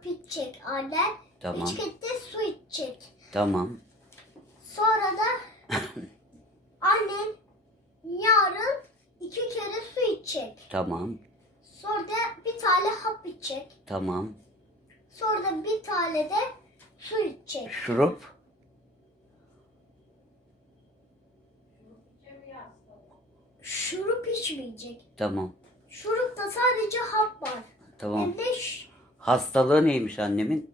hap içecek annen. Tamam. Üç kere de su içecek. Tamam. Sonra da annen yarın iki kere su içecek. Tamam. Sonra da bir tane hap içecek. Tamam. Sonra da bir tane de su içecek. Şurup. Şurup içmeyecek. Tamam. Şurupta sadece hap var. Tamam. Hem de Hastalığı neymiş annemin?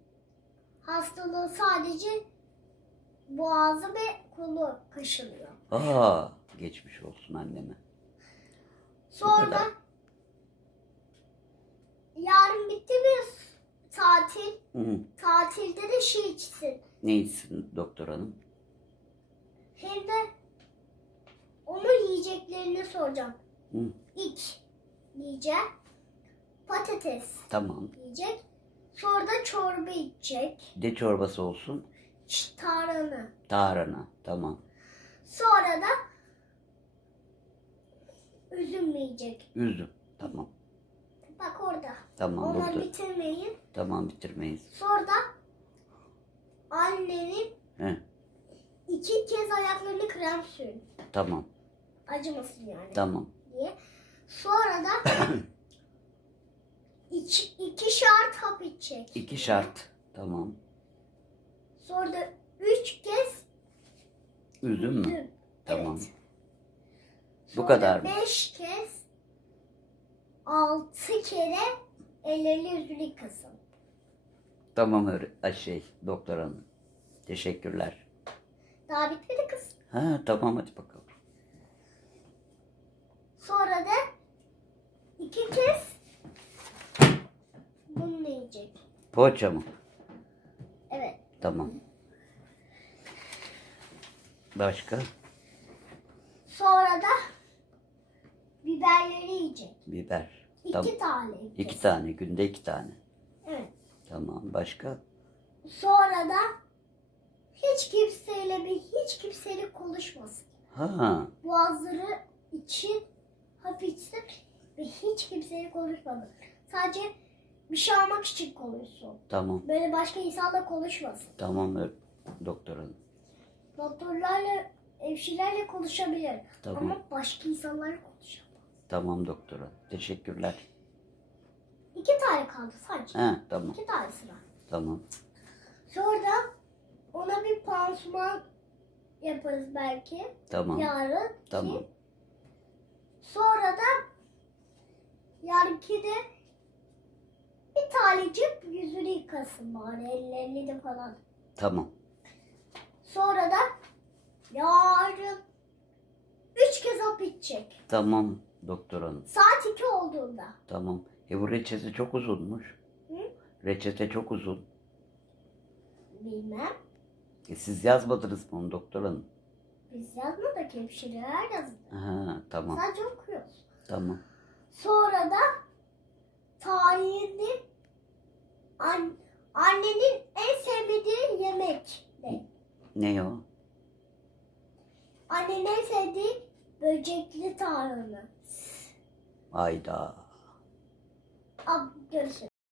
hastalığı sadece boğazı ve kolu kaşınıyor. Aa, geçmiş olsun anneme. Sonra yarın bitti mi tatil? Hı. Tatilde de şey içsin. Ne içsin doktor hanım? Hem de onun yiyeceklerini soracağım. Hı. İlk yiyecek patates Tamam. yiyecek. Sonra da çorba içecek. De çorbası olsun. Ç- Tarhana. Tarhana. Tamam. Sonra da üzüm yiyecek. Üzüm. Tamam. Bak orada. Tamam Onları burada. bitirmeyin. Tamam bitirmeyiz. Sonra da annenin He. iki kez ayaklarını krem sürün. Tamam. Acımasın yani Tamam. diye. Sonra da iki, iki şart hap içecek. İki şart. Tamam. Sonra da üç kez Üzüm mü? üzüm. Tamam. Evet. Bu Sonra kadar mı? Beş kez altı kere ellerini yüzünü yıkasın. Tamam öyle. Ay, Şey doktor hanım. Teşekkürler. Daha bitmedi kız. Ha tamam hadi bakalım. Sonra da iki kez bunu yiyecek. Poğaça mı? Evet. Tamam. Başka? Sonra da biberleri yiyecek. Biber. İki Tamam. tane. kez. İki tane. Günde iki tane. Evet. Tamam. Başka? Sonra da hiç kimseyle bir hiç kimseyle konuşmasın. Ha. Boğazları için hap içsin ve hiç kimseyle konuşmasın. Sadece bir şey almak için konuşsun. Tamam. Böyle başka insanla konuşmasın. Tamam öyle. Doktor hanım. Doktorlarla, hemşirelerle konuşabilir. Tamam. Ama başka insanlarla konuşamaz. Tamam doktor hanım. Teşekkürler. İki tane kaldı sadece. Ha tamam. İki tane sıra. Tamam. Sonra ona bir pansuman yaparız belki. Tamam. Yarın. Tamam. Sonra da yarınki de yıkasın bari ellerini de falan. Tamam. Sonra da yarın üç kez hap içecek. Tamam doktor hanım. Saat iki olduğunda. Tamam. E bu reçete çok uzunmuş. Hı? Reçete çok uzun. Bilmem. E siz yazmadınız mı onu doktor hanım? Biz yazmadık hemşireler yazdı. Ha tamam. Sadece okuyoruz. Tamam. Sonra da tarihini an, annenin en sevmediği yemek ne? Ne o? Annenin en sevdiği böcekli tarhana. Ayda. Al görüşürüz.